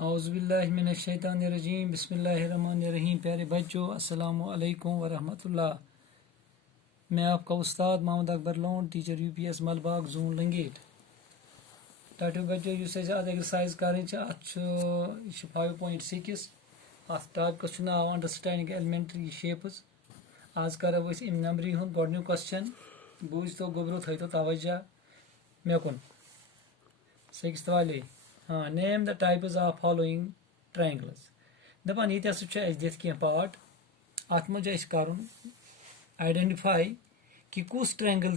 औज़ुबिल्लाहिमिनश्शैतानिर्रजीम बिस्मिल्लाहिर्रहमानिर्रहीम। प्यारे बच्चों, अस्सलामु अलैकुम वरहमतुल्लाह। मैं आपका उस्ताद Mohammad Akbar Lone, teacher UPS Malbagh zone Langate. टाटू बच्चों आज एक्सरसाइज करें 5.6 अत टॉपिकस नाव अंडरस्टैंडिंग एलिमेंट्री शेप्स। आज करो अम नंबरी हूँ गोडन्यू क्वेश्चन। बूझ तो गोबरो थो तवज्जा मे कुन 6th वाले। हाँ, name the types of following triangles. दपान ये दित कह पार्ट अत मज कर आइडेंटिफाई कि कुस ट्रायंगल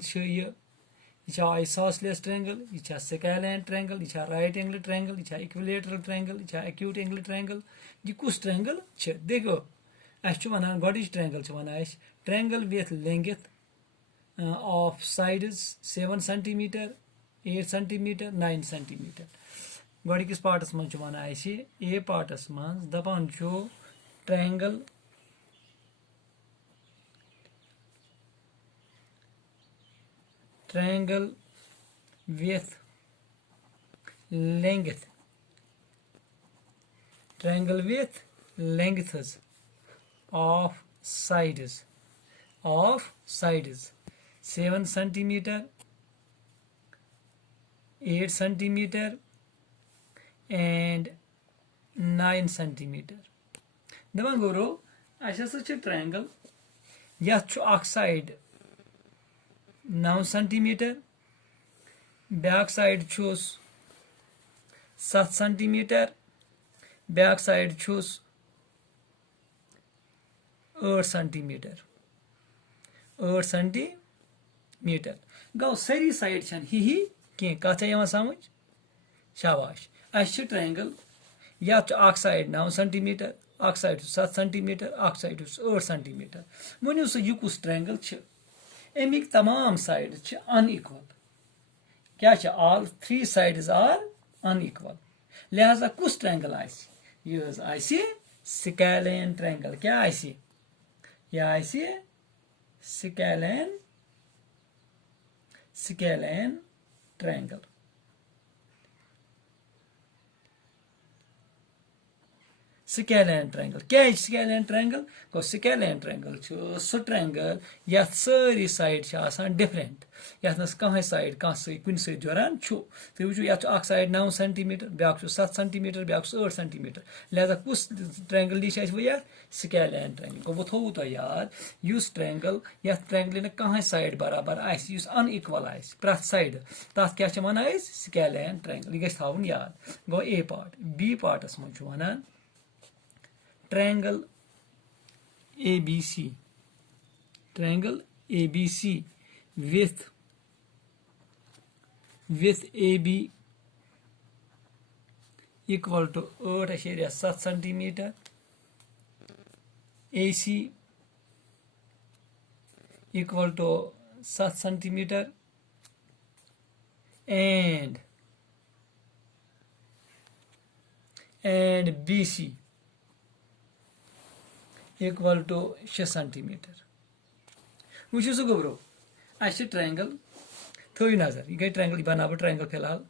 यह आइसोसेलेस ट्रायंगल, यह स्केलैन ट्रायंगल, यह राइट एंगल ट्रायंगल, यह इक्विलेटरल ट्रायंगल, यह एक्यूट एंगल ट्रायंगल। यह कुस ट्रायंगल देखो वन गोड ट्रायंगल वन triangle with length of sides 7 centimetre, 8 centimetre, 9 centimetre. गोडिकस पार्टस मज वन ए पार्टस मज दपान triangle triangle with length, triangle with lengths of sides 7 centimetre, 8 centimetre and 9 centimetre. दपान गोरो ट्रायंगल यह साइड 9 सेंटीमीटर, ब्याक साइड 7 सेंटीमीटर, ब्याक साइड 8 सेंटीमीटर, 8 सेंटीमीटर। गो सारी साइड ही कह कत समझ शाबाश। ट्रायंगल यह side 9 centimetre, side 7 centimetre, side 8 centimetre. वनो सा यह कुस ट्रायंगल अमिक तमाम साइड अनइक्वल। क्या ऑल 3 साइड्स आर अनइक्वल। लिहाजा कुस ट्रायंगल यह स्केलैन ट्रायंगल। क्या यह स्केलैन ट्रायंगल। स्केलैन ट्रायंगल क्या स्केलैन ट्रायंगल गो स्केलैन ट्रायंगल सह ट्रायंगल यथ सारी साइड डिफरेंट, यथ कह साइड कुन जुरान। तुम वो यह side 9 centimetre, back 7 centimetre, back 8 centimetre. लिहाजा कुस ट्रायंगल वह स्केलैन ट्रायंगल। गो वो थो तुम याद उस ट्रायंगल यथ ट्रायंगल कह साइड बराबर अनइक्वल प्रथ साइड तथ क्या वन स्केलैन ट्रायंगल। यह गो याद। गो ए पार्ट। बी पार्टस मज one triangle ABC, triangle ABC with AB equal to 8.7 centimetre, AC equal to 7 centimetre and BC equal to 6 centimetre. वो गोबरो ट्रायंगल थो नजर। यह गई ट्रायंगल बना बह ट्रायंगल फिलहाल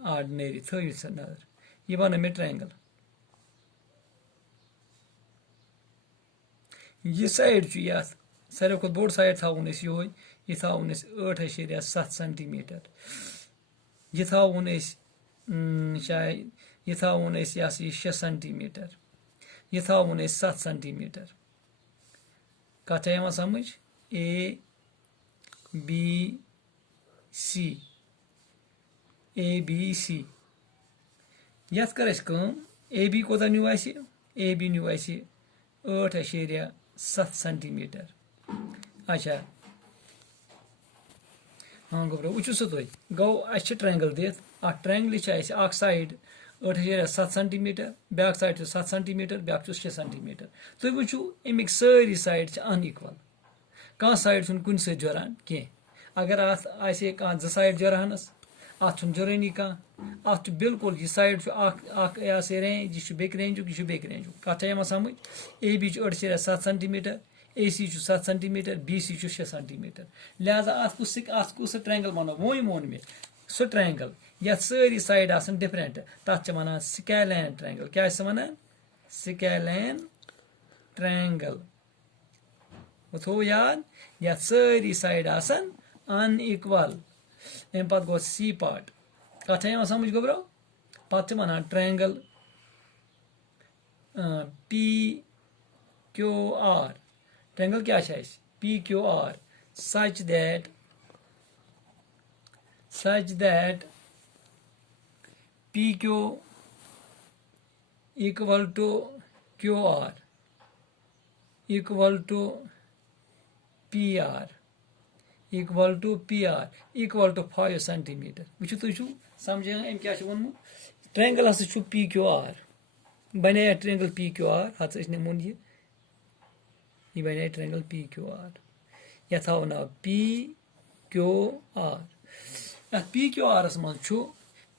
आर्डिनरी थो नजर। यह बना मे ट्रायंगल। यह साइड यह सारे खुद बोड़ साइड थवन यह थवन 8.7 सेंटीमीटर। यह थवन शायद यह थवन 6 सेंटीमीटर। यह थवन 7 सेंटीमीटर। कत समझ ABC यथ कर AB कोता न्यू AB न्यू 8.7 सेंटीमीटर। अच्छा हाँ गोबरो वो तुम गो ट्रायंगल दित ट्रायंगल साइड 8.7 सेंटीमीटर, ब्याक साइड 7 सेंटीमीटर, ब्याक 6 सेंटीमीटर। तुम वो अमिक सारी साइड अनइक्वल। कह साइड कुन जुरान कह। अगर अत कह 2 साइड जुरानस अत जुरानी कह अत बिल्कुल यह साइड रेंज यह बेक रेंजुक यह बेक रेंजुक। कत समझ AB 8.7 centimetre, AC 7 centimetre, BC 6 centimetre. लिहाजा अत कुस ट्रायंगल वनो वो मोन मे सो ट्रायंगल यथ सारी साइड आसन डिफरेंट तथ वनान स्केलैन ट्रायंगल क्या वनान स्केलैन ट्रायंगल थो याद यथ सारी साइड आसन अनइक्वल अम पत गो सी पार्ट कथ यहां समझ गोब्रो पत वनान triangle P Q R triangle क्या P Q R such that PQ equal to QR equal to PR equal to 5 centimeter वुचु तुझ समझे अम क्या ट्रायंगल हसा PQR बने ट्रायंगल PQR हत निमुन ये बने ट्रायंगल PQR यथ आव नाव PQR PQR मं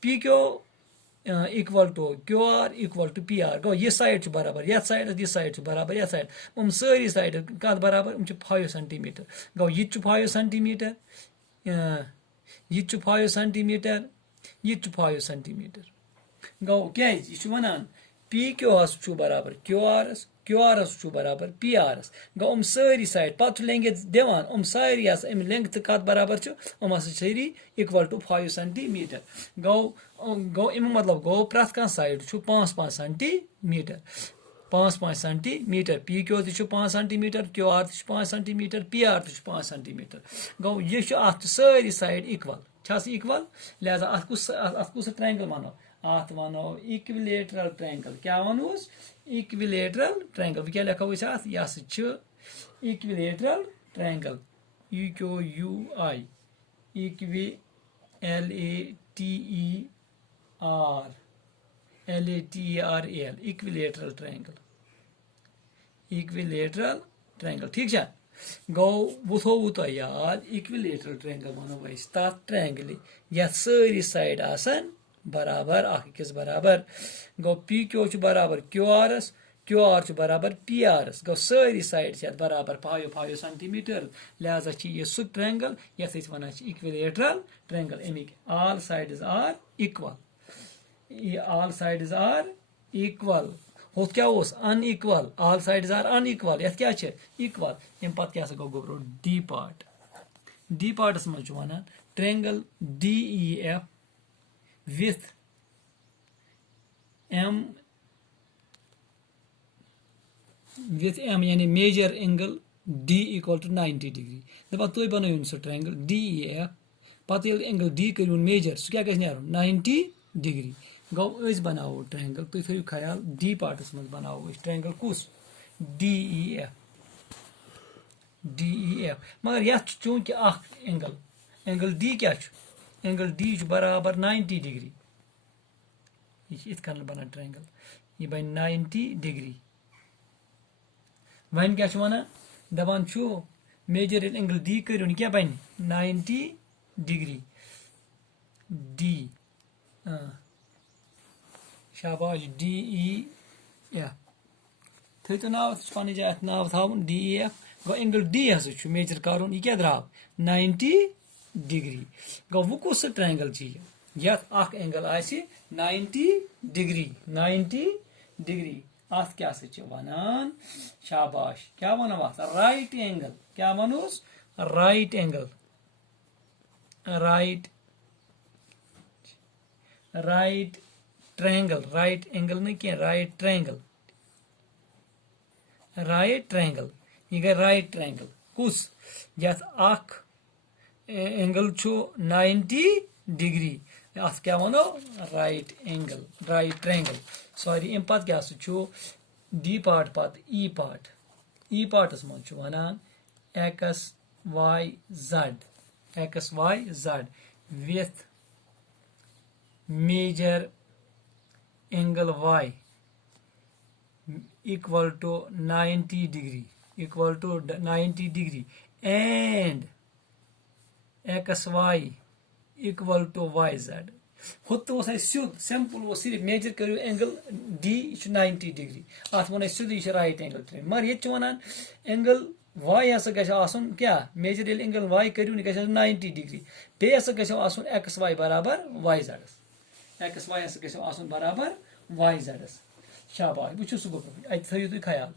PQ equal to QR equal to PR गो ये साइड बराबर यथ साइड यह साइड बराबर यथ साइड सारी साइड कत बराबर 5 सेंटीमीटर गो ये 5 सेंटीमीटर ये 5 सेंटीमीटर ये 5 सेंटीमीटर गो क्या यह वनान PQ बराबर QR बराबर PR गो सारी साइड पत लेंगथ दिवान सारी अम लेंगथ कत बराबर सारी इक्वल टू 5 सेंटीमीटर गो अम मतलब गो प्रथ कह side 5 centimetre 5 centimetre PQ 5 centimetre QR 5 centimetre PR 5 centimetre गो यह अत सारी साइड इक्वल लिहाजा अत कुछ ट्रायंगल वनो अत वनो इक्विलेटरल ट्रायंगल क्या वनोस इक्विलेटरल ट्रायंगल क्या लिखो अत यह equilateral triangle EQUI LATERAL equilateral triangle ठीक है गो वो थोवु तो याद इक्विलेटरल ट्रायंगल वनो तथ ट्रायंगल यथ सारी साइड आसन बराबर अकिस बराबर गो PQ बराबर QR बराबर PR गो सारी साइड बराबर 5 सेंटीमीटर लिहाजा यह सह ट्रायंगल यथ वन इक्विलेटरल ट्रायंगल अमिक all sides are equal होत क्या unequal all sides are unequal यथ क्या इक्वल अम पत क्या गो गोब्रो D पार्टस मज वनान ट्रायंगल DEF with M यानी measure angle D equal to 90 degree दपा तुम बनो सह ट्रायंगल DEF पत एंगल D करू मेजर सह क्या 90 डिग्री गो बनावो ट्रायंगल तुम थो ख्याल D पार्टस मज बनावो ट्रायंगल कुस DEF मगर यथ चूंकि एंगल D क्या एंगल D बराबर 90 डिग्री यह बना ट्रायंगल यह बन 90 डिग्री वन क्या वनान दपान मेजर एंगल D करू क्या बन 90 डिग्री D शाबाश DEF थो तो नाव पे जाए नाव थवन DEF गो एंगल D हसा मेजर कर यह क्या द्राव 90 डिग्री गो वो कुछ ट्रायंगल यथ एंगल 90 डिग्री अत क्या वनान शाबाश क्या वनो अत राइट एंगल क्या वनोस राइट एंगल राइट एंगल नहीं क्या राइट ट्रायंगल यह गई राइट ट्रायंगल कुस यथ एंगल 90 डिग्री अत क्या वनो राइट ट्रायंगल सॉरी अम पत क्या D पार्ट पत E पार्टस मज वनान XYZ with major angle Y equal to 90 degree and XY equal to YZ हुत सुद सिंपल सिर्फ मेजर करू एंगल D 90 डिग्री अत वो सुद राइट एंगल ट्रायंगल मगर ये वनान एंगल वाई हसा क्या मेजर एंगल वाई करू 90 डिग्री बे हसा एक्स वाई बराबर वाई जेडस एक्स वाई हसा बराबर वाई जेडस शाबाश वो सह गो अत थो तुम ख्याल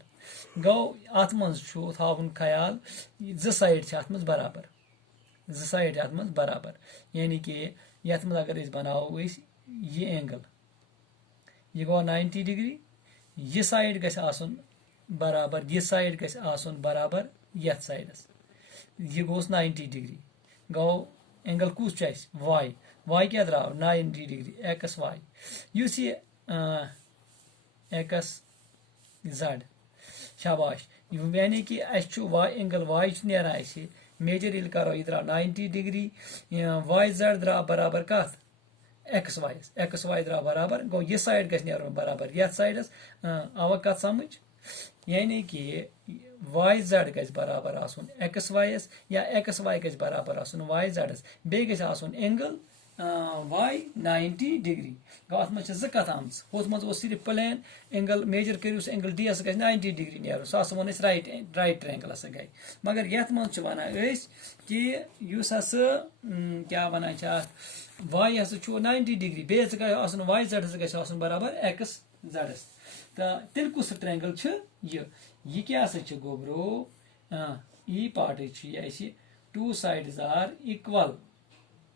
गो अत मज थावन ख्याल जो साइड अत मज बराबर जो साइड अत मज बराबर यानी कि यथ मज अगर बनाओ यह एंगल यह गो 90 डिग्री यह साइड गसन बराबर यह साइड गसन बराबर यथ साइडस यह गोस 90 डिग्री गो एंगल कुछ वाई वाई क्या द्राव 90 डिग्री एक्स वाई उस एक्स जेड शाबाश यानी कि वाई एंगल वाई नेरान मेजर ये करो यह द्राव 90 डिग्री वाई जेड द्राव बराबर कत एक्स वाई द्राव बराबर गो यह साइड ग बराबर यथ साइडस आवा कत समझ यानी कि वाई जेड ग बराबर आसन एक्स वाईस या एक्स वाई ग बराबर आसन वाई जेडस बे ग आसन एंगल वाई 90 डिग्री गो अत मज कत आम हुत मज सिर्फ प्लेन एंगल मेजर करू एंगल डी हस 90 डिग्री नीर सह वो राइट ट्रायंगल हसा गई मगर यथ मज वन कि क्या वन वाई हस 90 डिग्री बे वाई जेड हस बराबर एक्स जेडस तो तेल कुछ ट्रायंगल यह क्या गोब्रो E part two sides are equal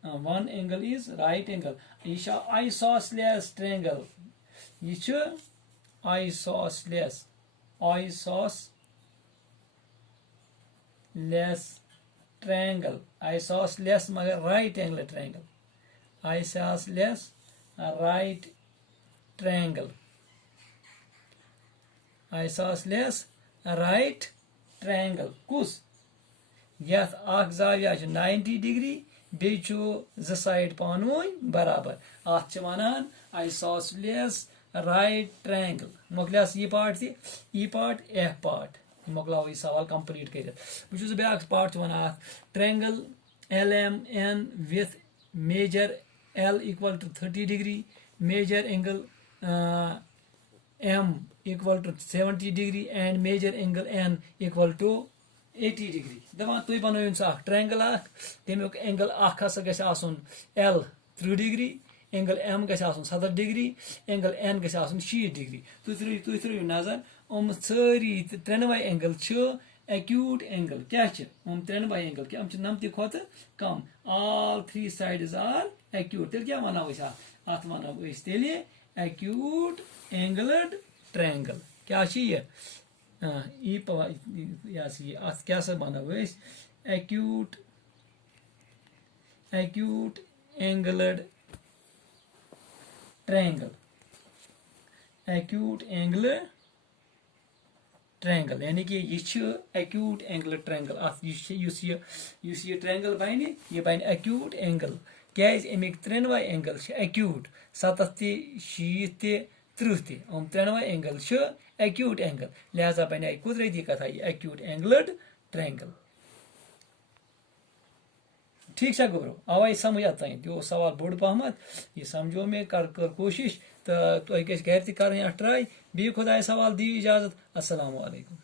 one angle is right angle यह isosceles triangle यह isosceles triangle isosceles मगर right angle triangle isosceles right triangle isosceles right triangle कुस यथ अख जाविया 90 डिग्री बे जो साइड पानव बराबर अत वनान आइसोसेलेस राइट ट्रायंगल मोकलियास यह पार्ट ती पार्ट एफ पार्ट मोकलाव यह सवाल कंप्लीट कर बहुत ब्या part one triangle L M N with measure L equal to 30 degree measure angle M equal to 70 degree and measure angle N equal to 80 degree दपान तुम बनोन सह ट्रायंगल तमुक एंगल गसन एल 3 डिग्री एंगल एम गसन 70 degree angle N गसन 60 degree तुम त्रो नजर हम सारी त्रेनवे एंगल एक्यूट एंगल क्या त्रेनवे एंगल क्या 90 खुद कम ऑल 3 साइड्स आर एक्यूट तेल क्या वनो अत वनो तेल एक्यूट एंगलड ट्रायंगल क्या अत क्या बनो acute angled triangle acute angle triangle यानी कि यह एक्यूट एंगल ट्रायंगल यह ट्रायंगल बन यह बन एक्यूट एंगल क्या अमिक त्रेनवे एंगल एक्यूट 70 60 30 हम त्रेनवे एंगल एक्यूट एंगल लिहाजा बन कुदरती कथा एक्यूट एंगलड ट्रायंगल ठीक है गोब्रो आवा समझ अतन तो सवाल बोड़ पहमत यह समझो मे कर कोशिश तो तुम गर कर ट्राई बी खुदा सवाल दी इजाजत अस्सलामु अलैकुम।